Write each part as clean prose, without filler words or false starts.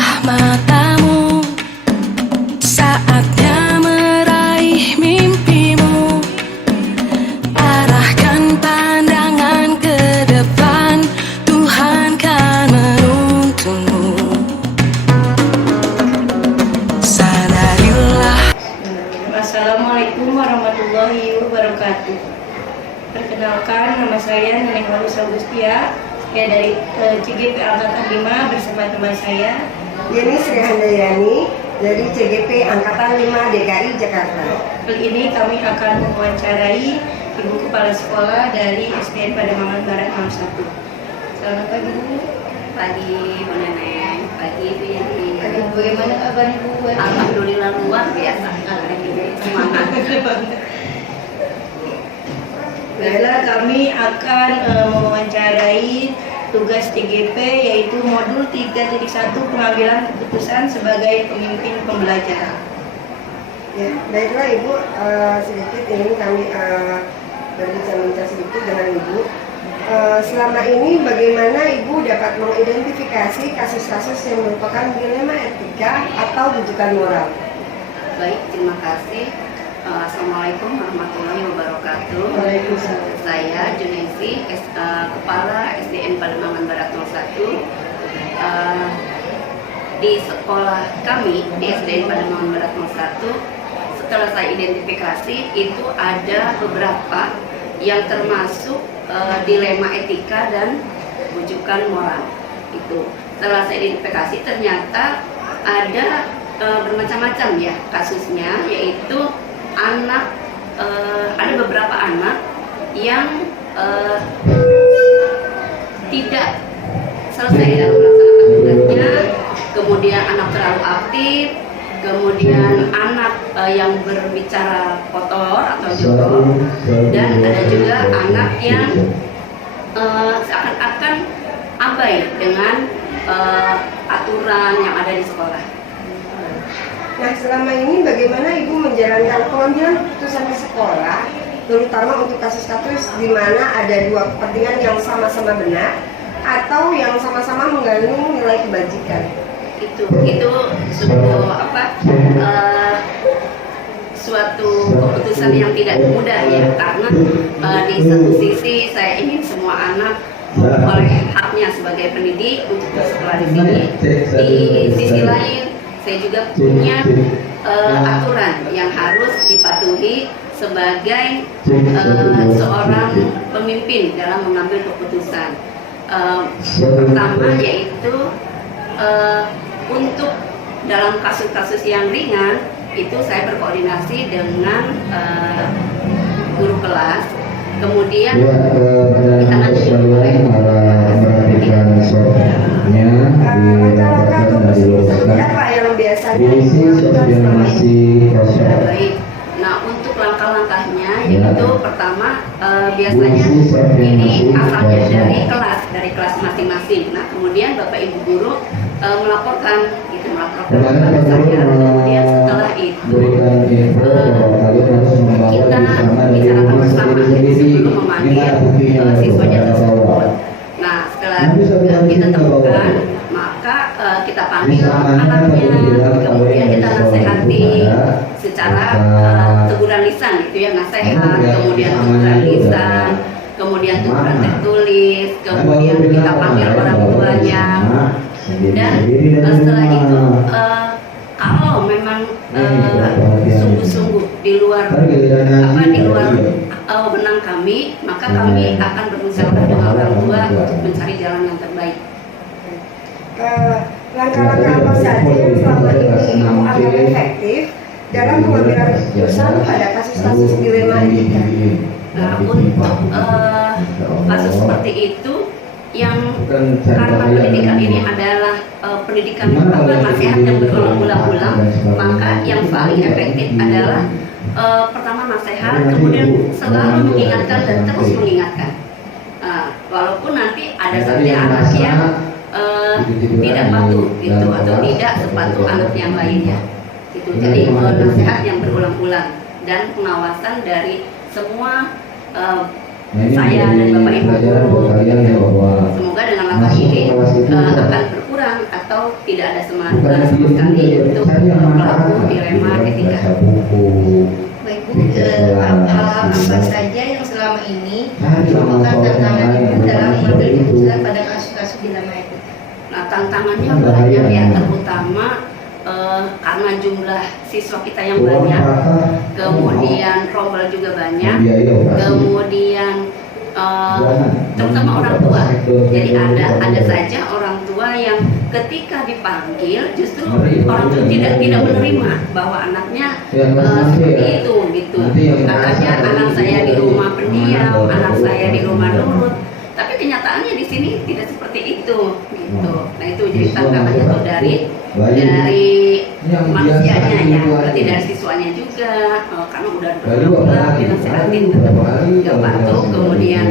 Bukalah matamu, saatnya meraih mimpimu. Arahkan pandangan ke depan, Tuhan kan menuntunmu. Sadarilah. Assalamualaikum warahmatullahi wabarakatuh. Perkenalkan, nama saya Neneng Walus Agustia. Saya dari CGP Angkatan 5 bersama teman saya Yeni Sri Handayani dari CGP Angkatan 5 DKI Jakarta. Kali ini kami akan mewawancarai Ibu Kepala Sekolah dari SDN Pademangan Barat 61. Selamat pagi Bu. Pagi Bu Neneng, pagi Bu Yeni. Aduh, bagaimana kabar Ibu? Alhamdulillah luar biasa. Semangat. Baiklah, kami akan mewawancarai tugas TGP yaitu modul 3.1 pengambilan keputusan sebagai pemimpin pembelajaran. Ya, baiklah Ibu, sedikit ini kami berbincang sedikit dengan Ibu. Selama ini bagaimana Ibu dapat mengidentifikasi kasus-kasus yang merupakan dilema etika atau rujukan moral? Baik, terima kasih. Assalamualaikum warahmatullahi wabarakatuh. Waalaikumsalam. Saya Junesi, Kepala SDN Pademangan Barat 01. Di sekolah kami di SDN Pademangan Barat 01, setelah saya identifikasi itu ada beberapa yang termasuk dilema etika dan rujukan moral. Itu setelah saya identifikasi ternyata ada bermacam-macam ya kasusnya, yaitu anak, ada beberapa anak yang tidak selesai dalam melaksanakan tugasnya, kemudian anak terlalu aktif, kemudian anak yang berbicara kotor atau jorok, dan ada juga anak yang seakan-akan abai dengan aturan yang ada di sekolah. Nah, selama ini bagaimana Ibu menjalankan pengambilan keputusan di sekolah, terutama untuk kasus-kasus di mana ada dua kepentingan yang sama-sama benar atau yang sama-sama mengandung nilai kebajikan? Itu suatu keputusan yang tidak mudah ya, karena di satu sisi saya ingin semua anak oleh haknya sebagai pendidik untuk bersekolah di sini. Di sisi lain saya juga punya aturan yang harus dipatuhi sebagai seorang pemimpin dalam mengambil keputusan. Pertama yaitu untuk dalam kasus-kasus yang ringan itu saya berkoordinasi dengan guru kelas, kemudian ditangani oleh Apa yang biasanya baik. Nah, untuk langkah-langkahnya yaitu pertama biasanya ini asalnya dari kelas masing-masing. Nah, kemudian Bapak Ibu guru melaporkan kepada saya. Kemudian setelah itu kita bicarakan bersama sebelum memanggil siswanya tersebut. Nah, setelah kita temukan, maka kita panggil anaknya, kemudian kita nasihati secara teguran lisan, gitu ya, nasihat, kemudian teguran lisan, kemudian teguran tertulis, kemudian kita panggil orang tuanya, dan setelah itu kalau memang sungguh-sungguh di luar benang kami, maka kami akan bermusyawarah dengan orang tua untuk mencari jalan yang terbaik. Langkah-langkah apa saja yang selama ini akan efektif dalam pengambilan keputusan pada kasus-kasus dilema etika? Nah, untuk kasus seperti itu yang karena pendidikan ini adalah pendidikan nasihat yang berulang-ulang, maka yang paling efektif adalah pertama nasihat, kemudian selalu mengingatkan dan terus mengingatkan. Walaupun nanti ada satu anak yang tidak patuh gitu atau tidak sepatuh anak yang lainnya. Gitu. Jadi nasihat yang berulang-ulang dan pengawasan dari semua saya dan Bapak Ibu semoga dengan langkah ini akan berkurang atau tidak ada semangat sama sekali untuk pelaku dilema etika. Baik Bu, hal-hal apa saja yang selama ini merupakan tantangan Ibu dalam mengambil keputusan pada kasus-kasus dilema etika? Nah, tantangannya banyak ya, terutama karena jumlah siswa kita yang banyak, kemudian rombel juga banyak, kemudian terutama orang tua. Jadi ada saja orang tua yang ketika dipanggil justru orang tua tidak menerima bahwa anaknya seperti itu gitu. Katanya anak saya di rumah pendiam, anak saya di rumah nurut. Tapi kenyataannya di sini tidak seperti itu gitu. Nah itu jadi tantangannya tuh dari manusianya ya, berarti dari siswanya juga, karena udah berulang-ulang dinasihati tetap nggak patuh, kemudian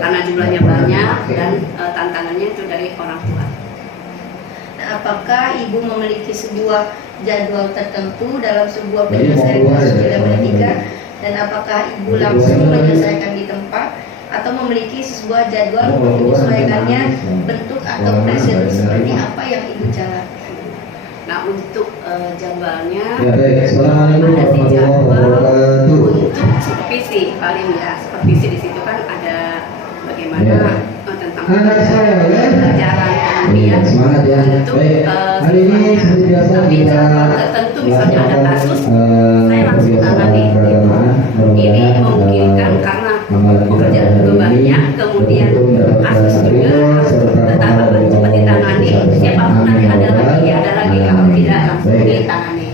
karena jumlahnya banyak dan tantangannya itu dari orang tua. Nah, apakah Ibu memiliki sebuah jadwal tertentu dalam sebuah penyelesaian kasus dilema etika, dan apakah Ibu langsung menyelesaikan di tempat atau memiliki sebuah jadwal untuk menyesuaikannya bentuk atau prosedur seperti apa yang Ibu jalankan? Nah untuk jadwalnya ada sih jadwal untuk supervisi paling ya, supervisi di situ kan ada bagaimana tentang pelajaran, kemudian untuk di jadwal tertentu misalnya ada kasus saya langsung tangani gitu. Ini memungkinkan karena pekerjaan juga banyak, kemudian kasus juga harus cepat ditangani, siapapun nanti ada lagi kalau tidak langsung ditangani.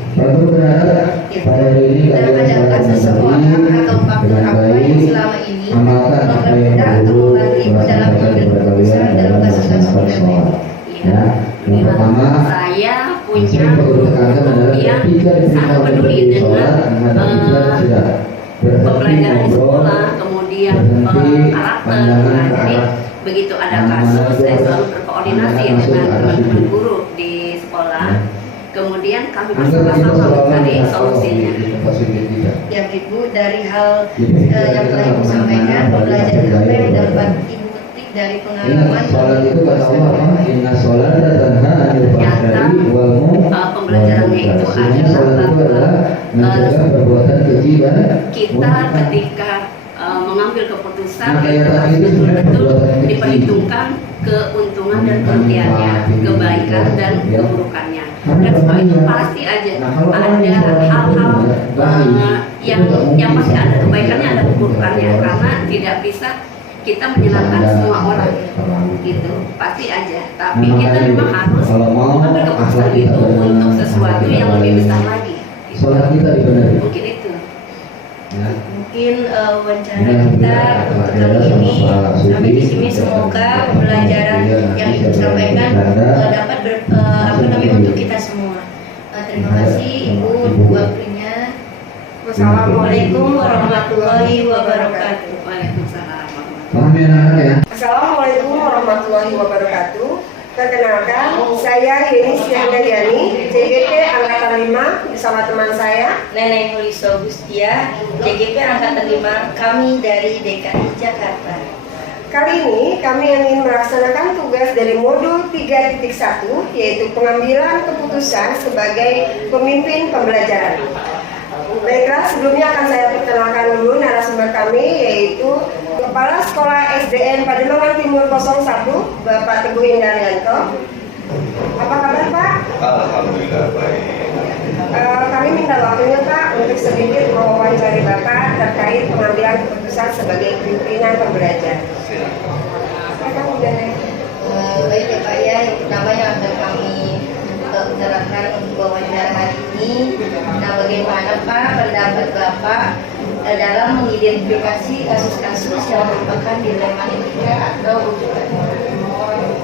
Dan adakah seseorang atau faktor apa yang selama ini mempermudah atau membantu Ibu dalam mengambil keputusan dalam kasus-kasus dilema etika? Iya, saya punya guru yang sangat peduli dengan pembelajaran di sekolah, kemudian karakter. Nah, jadi begitu ada kasus saya selalu berkoordinasi dengan teman-teman guru di sekolah, kemudian kami bersama-sama mencari solusinya. Ya Ibu, dari hal yang telah Ibu sampaikan, pembelajaran apa yang dapat Ibu petik dari pengalaman pembelajarannya itu adalah kita ketika mengambil keputusan itu harus betul-betul diperhitungkan keuntungan dan kerugiannya, kebaikan dan keburukannya. Dan semua itu pasti aja ada hal-hal yang pasti ada kebaikannya, ada keburukannya, karena tidak bisa kita menyenangkan semua orang gitu, pasti aja. Tapi kita memang harus mengambil keputusan itu untuk sesuatu yang lebih besar lagi gitu. Mungkin itu. Mungkin wawancara kita untuk kali ini sampai di sini. Semoga pembelajaran yang Ibu sampaikan dapat untuk kita semua. Terima kasih Ibu untuk waktunya. Wassalamualaikum warahmatullahi wabarakatuh. Waalaikumsalam. Assalamualaikum warahmatullahi wabarakatuh. Perkenalkan, saya Yeni Stiandayani, CGP Angkatan 5 bersama teman saya Neneng Huliso Gustia, CGP Angkatan 5, kami dari DKI Jakarta. Kali ini kami ingin melaksanakan tugas dari modul 3.1, yaitu pengambilan keputusan sebagai pemimpin pembelajaran. Baiklah, sebelumnya akan saya perkenalkan dulu narasumber kami, yaitu Kepala Sekolah SDN Pademangan Timur 01, Bapak Teguh Indaryanto. Apa kabar Pak? Alhamdulillah baik. Kami minta waktunya Pak untuk sedikit mewawancari Bapak terkait pengambilan keputusan sebagai pimpinan pembelajaran. Baik ya Pak ya, yang pertama yang akan kami utarakan untuk wawancara hari ini. Nah, bagaimana Pak pendapat Bapak dalam mengidentifikasi kasus-kasus yang merupakan dilema etika atau rujukan?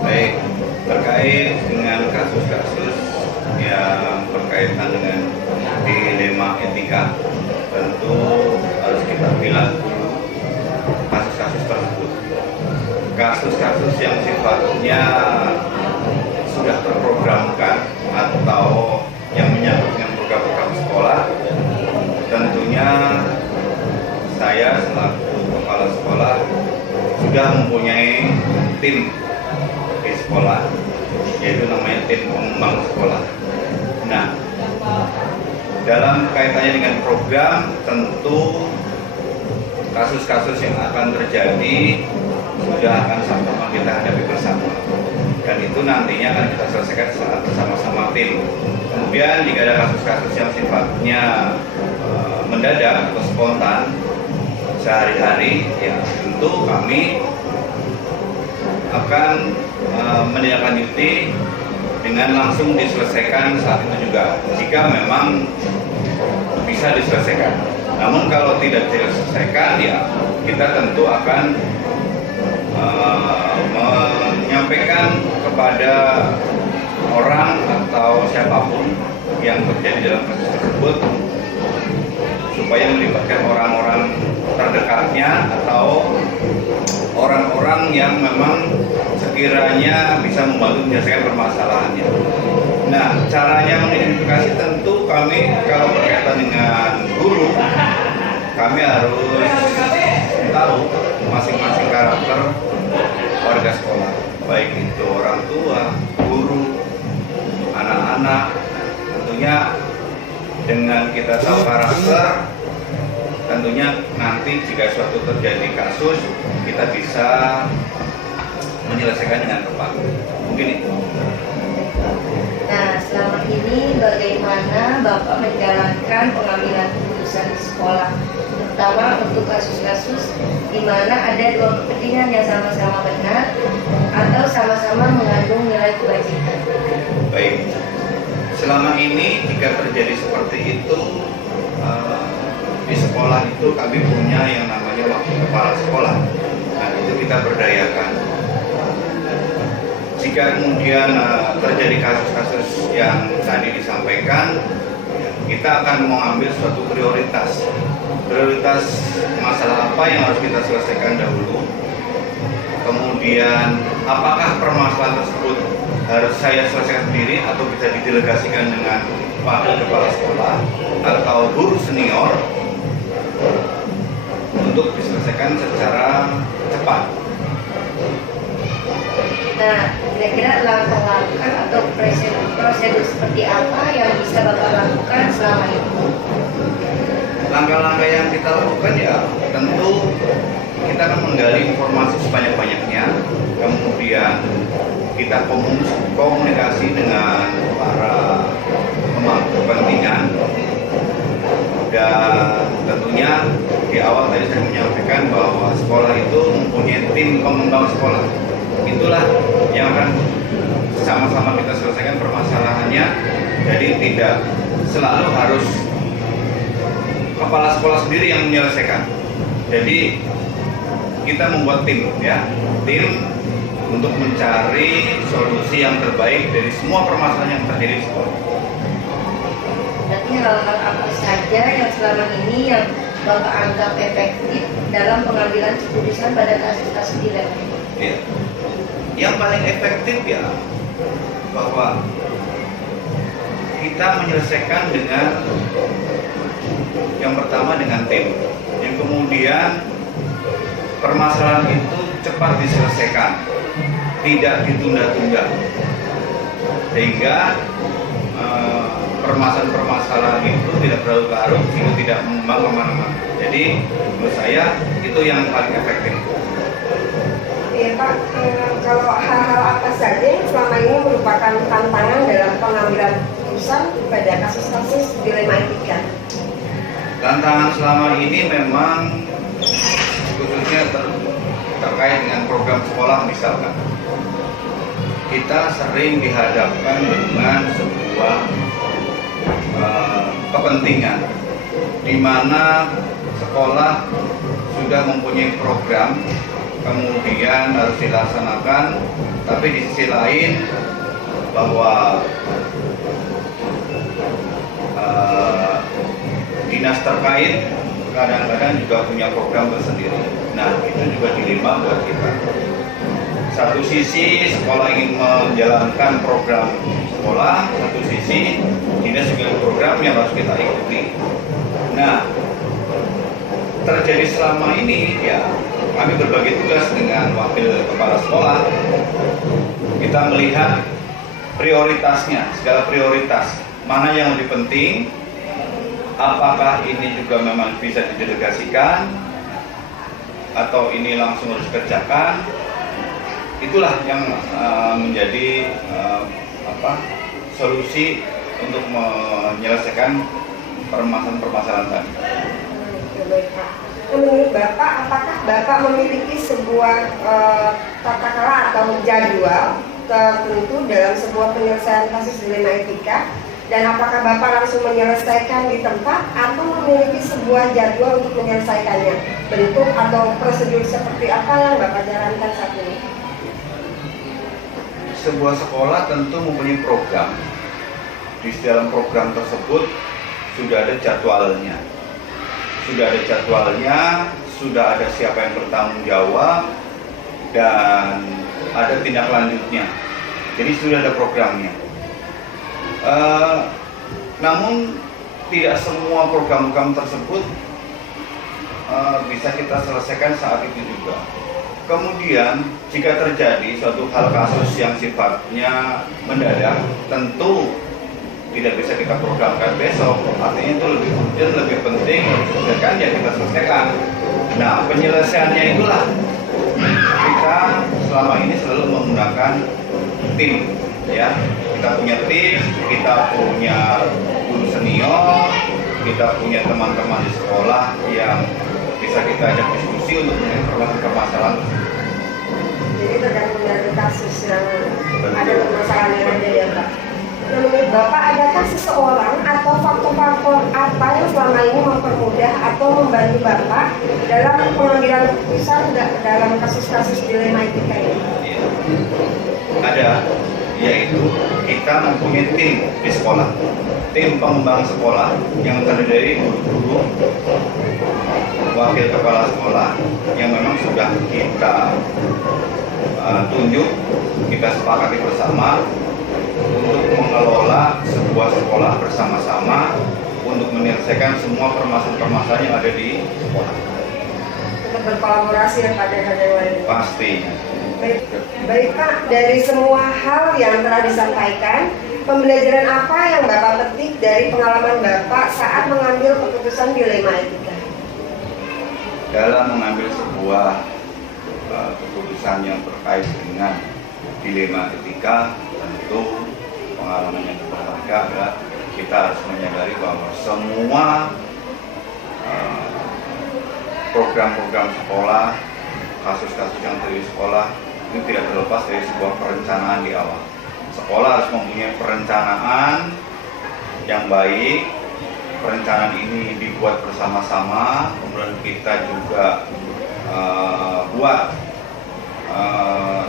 Baik, terkait dengan kasus-kasus yang berkaitan dengan dilema etika, tentu harus kita bilang dulu kasus-kasus tersebut. Kasus-kasus yang sifatnya sudah terprogramkan atau yang menyangkut dengan program-program sekolah, tentunya saya selaku kepala sekolah sudah mempunyai tim di sekolah, yaitu namanya tim pengembang sekolah. Nah, dalam kaitannya dengan program, tentu kasus-kasus yang akan terjadi sudah akan sama-sama kita hadapi bersama, dan itu nantinya akan kita selesaikan saat bersama-sama tim. Kemudian jika ada kasus-kasus yang sifatnya mendadak atau spontan sehari-hari, ya tentu kami akan menindaklanjuti dengan langsung diselesaikan saat itu juga, jika memang bisa diselesaikan. Namun kalau tidak diselesaikan, ya kita tentu akan menyampaikan kepada orang atau siapapun yang terjadi dalam kasus tersebut, supaya melibatkan orang-orang terdekatnya atau orang-orang yang memang sekiranya bisa membantu menyelesaikan permasalahannya. Nah, caranya mengidentifikasi tentu kami kalau berkaitan dengan guru, kami harus tahu masing-masing karakter warga sekolah, baik itu orang tua, guru, anak-anak. Tentunya dengan kita tahu karakter, tentunya nanti jika suatu terjadi kasus, kita bisa menyelesaikan dengan tepat. Mungkin itu. Nah, selama ini bagaimana Bapak menjalankan pengambilan keputusan di sekolah, terutama untuk kasus-kasus di mana ada dua kepentingan yang sama-sama benar atau sama-sama mengandung nilai kebajikan? Baik, selama ini jika terjadi seperti itu, di sekolah itu kami punya yang namanya wakil kepala sekolah. Nah, itu kita berdayakan. Jika kemudian terjadi kasus-kasus yang tadi disampaikan, kita akan mengambil suatu prioritas. Prioritas masalah apa yang harus kita selesaikan dahulu. Kemudian apakah permasalahan tersebut harus saya selesaikan sendiri atau bisa didelegasikan dengan wakil kepala sekolah atau guru senior untuk diselesaikan secara cepat. Nah, kira-kira langkah-langkah atau prosedur seperti apa yang bisa Bapak lakukan selama ini? Langkah-langkah yang kita lakukan ya tentu kita akan menggali informasi sebanyak-banyaknya, kemudian kita komunikasi dengan para pemangku kepentingan, dan tentunya di awal tadi saya menyampaikan bahwa sekolah itu mempunyai tim pengembang sekolah. Itulah yang akan sama-sama kita selesaikan permasalahannya. Jadi tidak selalu harus kepala sekolah sendiri yang menyelesaikan. Jadi kita membuat tim, ya, tim untuk mencari solusi yang terbaik dari semua permasalahan yang terjadi di sekolah. Berarti hal-hal apa saja yang selama ini yang Bapak anggap efektif dalam pengambilan keputusan pada kasus-kasus di dalam ini? Ya. Yang paling efektif ya bahwa kita menyelesaikan dengan yang pertama dengan tim, yang kemudian permasalahan itu cepat diselesaikan, tidak ditunda-tunda, sehingga permasalahan-permasalahan itu tidak berlarut-larut sehingga tidak mengembang kemana-mana. Jadi menurut saya itu yang paling efektif. Ya Pak, kalau hal-hal apa saja yang selama ini merupakan tantangan dalam pengambilan keputusan pada kasus-kasus dilema etika? Tantangan selama ini memang khususnya terkait dengan program sekolah misalkan, kita sering dihadapkan dengan sebuah kepentingan di mana sekolah sudah mempunyai program, kemudian harus dilaksanakan, tapi di sisi lain bahwa dinas terkait kadang-kadang juga punya program tersendiri. Nah, itu juga dilema buat kita. Satu sisi sekolah ingin menjalankan program sekolah, satu sisi dinas juga program yang harus kita ikuti. Nah, terjadi selama ini, ya kami berbagi tugas dengan wakil kepala sekolah. Kita melihat prioritasnya, segala prioritas, mana yang lebih penting, apakah ini juga memang bisa didelegasikan, atau ini langsung harus dikerjakan. Itulah yang menjadi solusi untuk menyelesaikan permasalahan-permasalahan tadi. Baik, Pak. Menurut Bapak, apakah Bapak memiliki sebuah tata kelola atau jadwal tertentu dalam sebuah penyelesaian kasus dilema etika? Dan apakah Bapak langsung menyelesaikan di tempat atau memiliki sebuah jadwal untuk menyelesaikannya? Bentuk atau prosedur seperti apa yang Bapak jalankan saat ini? Sebuah sekolah tentu mempunyai program. Di dalam program tersebut sudah ada jadwalnya. Sudah ada siapa yang bertanggung jawab, dan ada tindak lanjutnya. Jadi sudah ada programnya. Namun tidak semua program-program tersebut bisa kita selesaikan saat itu juga. Kemudian jika terjadi suatu hal kasus yang sifatnya mendadak, tentu tidak bisa kita programkan besok. Artinya itu lebih urgent, lebih penting, kan ya kita selesaikan. Nah, penyelesaiannya itulah kita selama ini selalu menggunakan tim, ya. Kita punya tim, kita punya guru senior, kita punya teman-teman di sekolah yang bisa kita ajak diskusi untuk menyelesaikan permasalahan. Jadi tergantung dari kasus yang ada, permasalahan yang ada, ya Pak. Menurut Bapak, adakah seseorang atau faktor-faktor apa yang selama ini mempermudah atau membantu Bapak dalam pengambilan keputusan dalam kasus-kasus dilema etika ini? Ada, yaitu kita mempunyai tim di sekolah, tim pengembang sekolah yang terdiri dari guru-guru, wakil kepala sekolah yang memang sudah kita tunjuk, kita sepakati bersama untuk mengelola sebuah sekolah bersama-sama untuk menyelesaikan semua permasalahan-permasalahan yang ada di sekolah. Untuk berkolaborasi ya Pak dengan yang lain. Pasti. Baik Pak, dari semua hal yang telah disampaikan, pembelajaran apa yang Bapak petik dari pengalaman Bapak saat mengambil keputusan dilema etika? Dalam mengambil sebuah keputusan yang terkait dengan dilema etika, tentu pengalaman yang berharga adalah kita harus menyadari bahwa semua program-program sekolah, kasus-kasus yang terjadi di sekolah ini tidak terlepas dari sebuah perencanaan di awal. Sekolah harus mempunyai perencanaan yang baik. Perencanaan ini dibuat bersama-sama, kemudian kita juga buat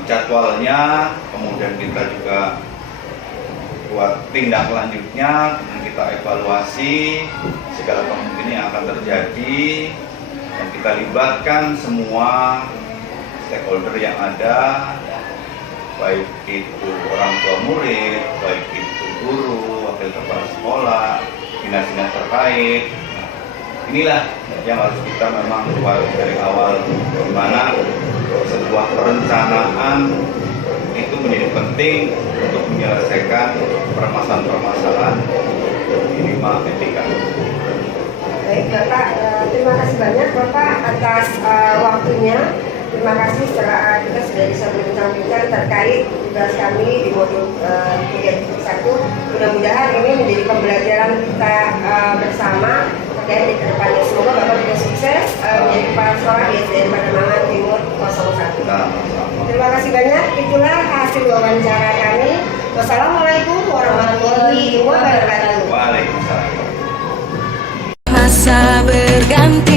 jadwalnya, kemudian kita juga buat tindak lanjutnya, kemudian kita evaluasi segala kemungkinan yang akan terjadi, dan kita libatkan semua stakeholder yang ada, baik itu orang tua murid, baik itu guru, wakil kepala sekolah, dinas-dinas terkait. Inilah yang harus kita memang buat dari awal, di mana sebuah perencanaan itu menjadi penting untuk menyelesaikan permasalahan-permasalahan dilema etika. Baik Bapak, terima kasih banyak Bapak atas waktunya. Terima kasih setelah kita sudah bisa berbincang-bincang terkait tugas kami di modul 3.1. Mudah-mudahan ini menjadi pembelajaran kita bersama terkait di kedepannya. Semoga Bapak juga sukses menjadi kepala sekolah di SDN Pademangan Timur 01. Terima kasih banyak. Itulah hasil wawancara kami. Wassalamualaikum warahmatullahi wabarakatuh. Waalaikumsalam. Masa berganti